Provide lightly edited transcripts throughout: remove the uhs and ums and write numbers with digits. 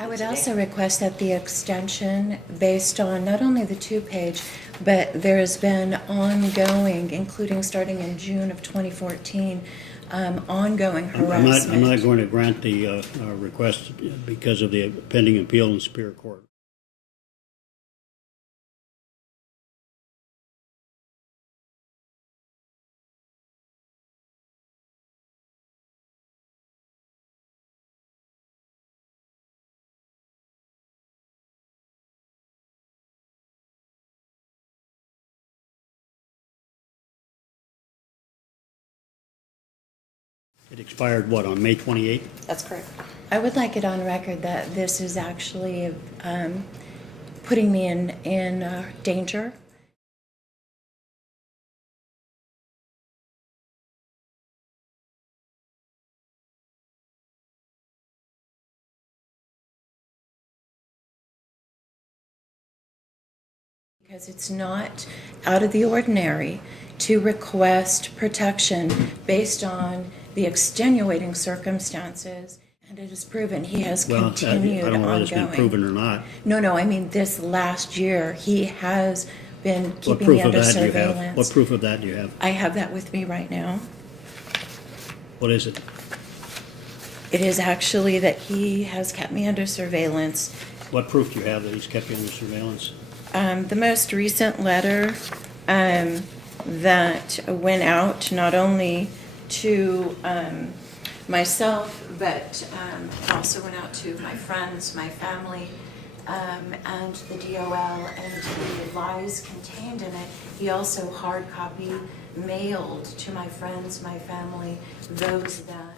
I would also request that the extension, based on not only the two-page, but there has been ongoing, including starting in June of 2014, ongoing harassment. I'm not going to grant the request because of the pending appeal in Superior Court. It expired, what, on May 28th? That's correct. I would like it on record that this is actually putting me in danger. Because it's not out of the ordinary to request protection based on the extenuating circumstances, and it is proven he has continued I don't know whether it's been ongoing. proven or not. No, I mean this last year he has been What keeping proof me of under that do you have? surveillance. What proof of that do you have? I have that with me right now. What is it? It is actually that he has kept me under surveillance. What proof do you have that he's kept you under surveillance? The most recent letter that went out not only to myself, but also went out to my friends, my family, and the DOL, and the lies contained in it. He also hard copy mailed to my friends, my family, those that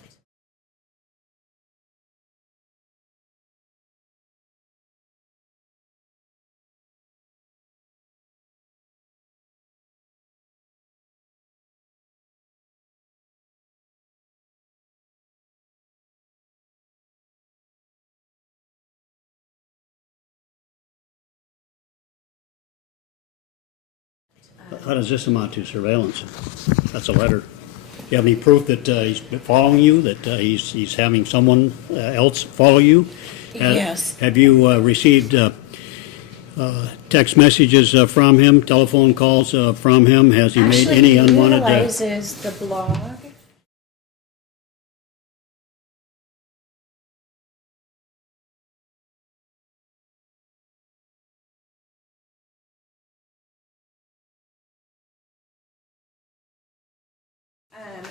How does this amount to surveillance? That's a letter. Do you have any proof that he's been following you, that he's having someone else follow you? Yes. Have you received text messages from him, telephone calls from him? Has he made any unwanted... Actually, he utilizes the blog.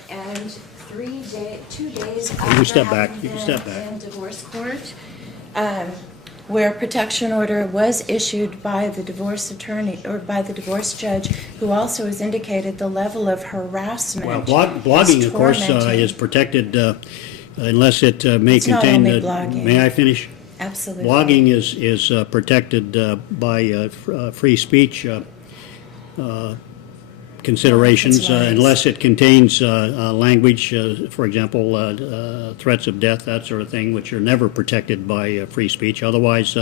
And 2 days after can step back. having You can been step back. in divorce court, where a protection order was issued by the divorce attorney or by the divorce judge, who also has indicated the level of harassment. Well, blogging, of course, tormenting. is protected unless it may It's not contain... only blogging. May I finish? Absolutely. Blogging is protected by free speech considerations It's lies. unless it contains language, for example, threats of death, that sort of thing, which are never protected by free speech. Otherwise,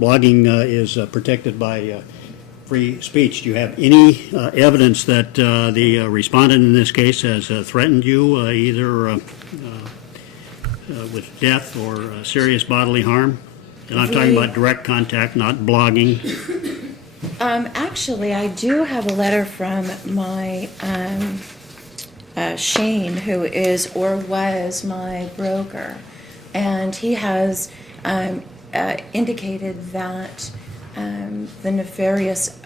blogging is protected by free speech. Do you have any evidence that the respondent in this case has threatened you either with death or serious bodily harm? And I'm talking about direct contact, not blogging. Actually, I do have a letter from my Shane, who is or was my broker, and he has indicated that the nefarious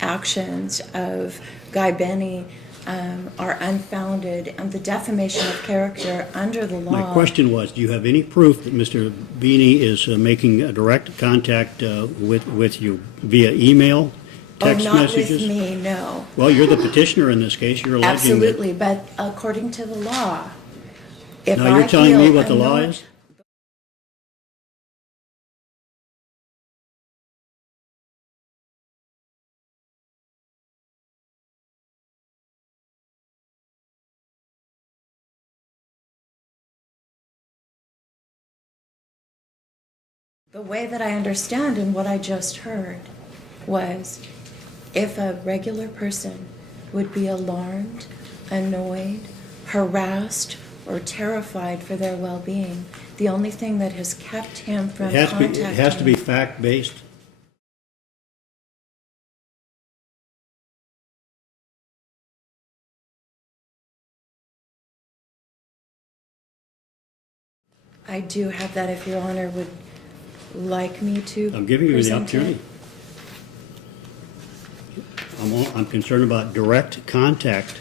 actions of Guy Benny are unfounded, and the defamation of character under the law. My question was, do you have any proof that Mr. Beeney is making a direct contact with you via email, text not messages? with me, no. Well, you're the petitioner in this case. You're alleging that... Absolutely, but according to the law, if Now, you're I telling me feel what the law annoyed- is? The way that I understand and what I just heard was if a regular person would be alarmed, annoyed, harassed, or terrified for their well-being, The only thing that has kept him from It has to be, contacting it has to be fact-based. I do have that if Your Honor would like me to I'm giving you the present it. opportunity. I'm concerned about direct contact.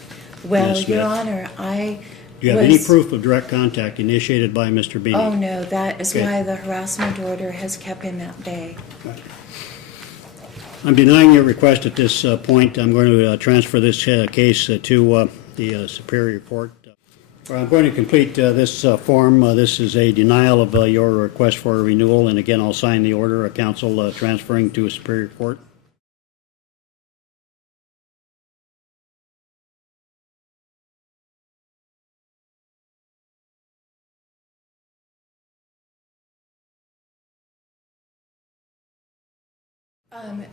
Well, Ms. Your Smith. Honor, I Do you have any was- proof of direct contact initiated by Mr. Beanie? Oh, no, that is Okay. why the harassment order has kept him at bay. I'm denying your request at this point. I'm going to transfer this case to the Superior Court. Well, I'm going to complete this form. This is a denial of your request for a renewal, and again, I'll sign the order of council transferring to a Superior Court.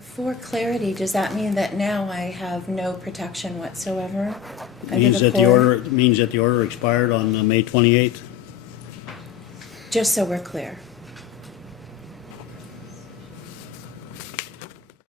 For clarity, does that mean that now I have no protection whatsoever? under Means that the court? order expired on May 28th. Just so we're clear.